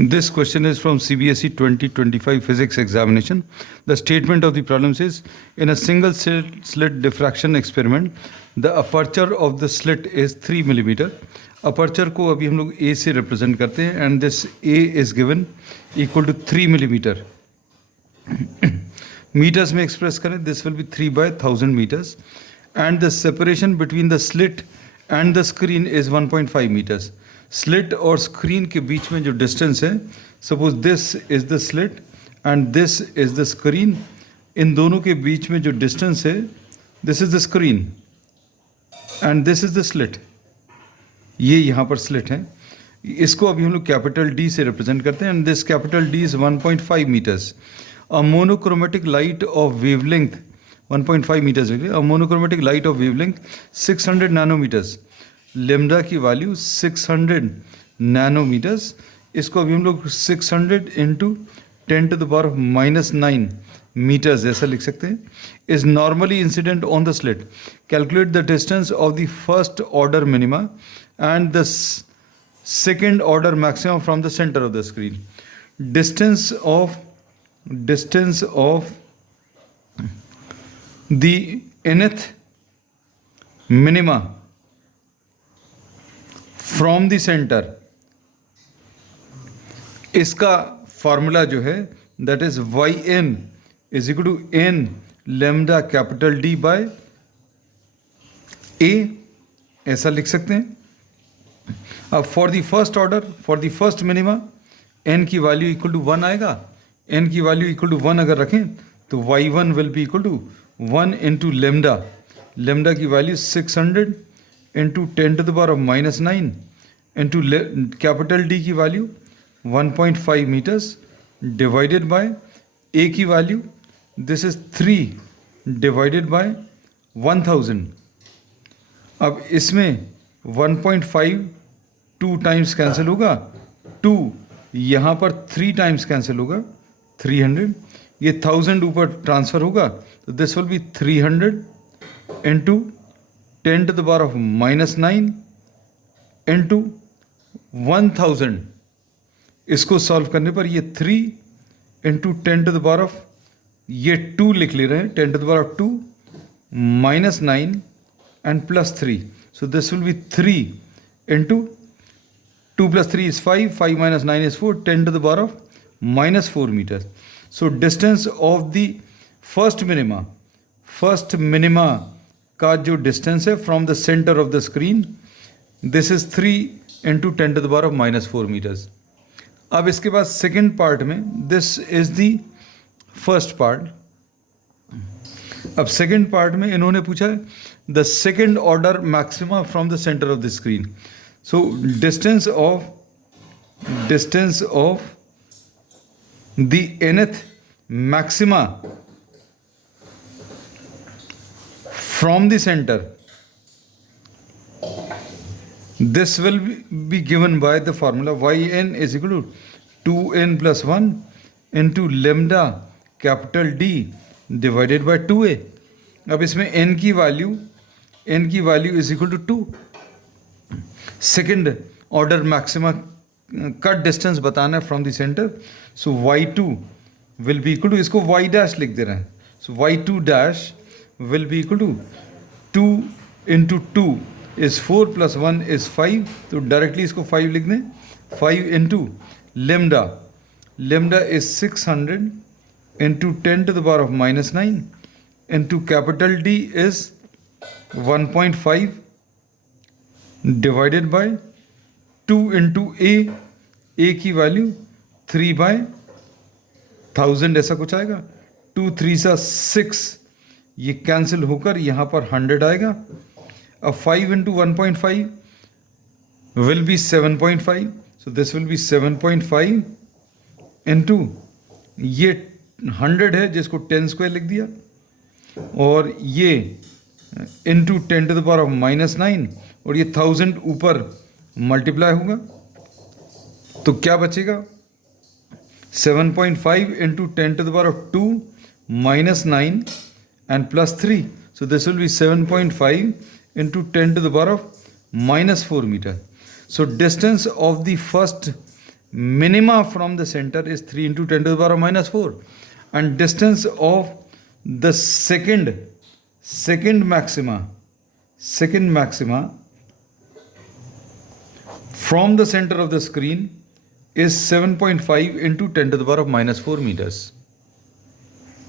This question is from CBSE 2025 physics examination. The statement of the problem says, in a single slit diffraction experiment, the aperture of the slit is 3 millimeter. Aperture को अभी हम लोग A से represent करते हैं and this A is given equal to 3 millimeter. Meters में express करें, this will be 3 by 1000 meters. And the separation between the slit and the screen is 1.5 meters. Slit और स्क्रीन के बीच में जो डिस्टेंस है, suppose this is the slit and this is the screen, इन दोनों के बीच में जो डिस्टेंस है, this is the screen and this is the slit. ये यहाँ पर स्लिट है. इसको अभी हम लोग कैपिटल डी से रिप्रेजेंट करते हैं and this capital D is 1.5 metres. A monochromatic light of wavelength 1.5 metres. A monochromatic light of wavelength 600 nanometres. Lambda की वैल्यू 600 नैनोमीटर्स. इसको अभी हम लोग 600 इंटू 10⁻⁻9 मीटर्स ऐसा लिख सकते हैं. Is normally incident on the slit. Calculate the distance of the first order minima and the second order maximum from the centre of the screen. Distance of the nth minima from the centre, इसका formula जो है that is Y N is equal to N lambda capital D by A, ऐसा लिख सकते हैं. अब for the first order, for the first minima N की value equal to 1 आएगा. एन की वैल्यू इक्वल टू 1 अगर रखें तो Y one will be equal to 1 into lambda. Lambda की value 600 into 10⁻⁻9 into capital D की value 1.5 metres divided by A की value this is 3 divided by 1000. अब इसमें 1.5 2 टाइम्स कैंसिल होगा, 2 यहाँ पर 3 टाइम्स कैंसिल होगा, 300. ये 1000 ऊपर ट्रांसफर होगा तो this will be 300 into 10⁻⁻9 into 1000. इसको सॉल्व करने पर ये 3 इंटू 10 ये 2 लिख ले रहे हैं, 10⁻2 -9 and +3. So this will be 3 into 2 + 3 is 5, 5 - 9 is 4, 10⁻⁻4 metre. So distance of the first minima का जो डिस्टेंस है from the centre of the screen, this is 3 into 10⁻⁻4 metres. अब इसके बाद सेकेंड पार्ट में, this is the first part. अब second part में इन्होंने पूछा है the second order maxima from the centre of the screen. So distance of the nth maxima from the center, this will be given by the formula yn is equal to 2n plus 1 into lambda capital D divided by 2a. अब इसमें n की value is equal to 2. Second order maxima का distance बताना है from the centre. So y2 will be equal to, इसको y dash लिख दे रहे हैं. सो y2 dash will be equal to 2 into 2 is 4 plus 1 is 5. तो डायरेक्टली इसको 5 लिख दें. 5 into lambda is 600 into 10⁻⁻9 into capital D is 1.5 divided by 2 into a की value 3/1000 ऐसा कुछ आएगा. 2 3 6, ये कैंसिल होकर यहाँ पर 100 आएगा. अब 5 into 1.5 will be 7.5. So this will be 7.5 into ये 100 है जिसको 10 स्क्वायर लिख दिया, और ये इंटू 10⁻⁻9 और ये 1000 ऊपर मल्टीप्लाई होगा. तो क्या बचेगा? 7.5 into 10⁻2 -9 and +3. So this will be 7.5 into 10⁻⁻4 meter. So distance of the first minima from the center is 3 into 10 to the power of minus 4, and distance of the second maxima from the center of the screen is 7.5 into 10 to the power of minus 4 meters.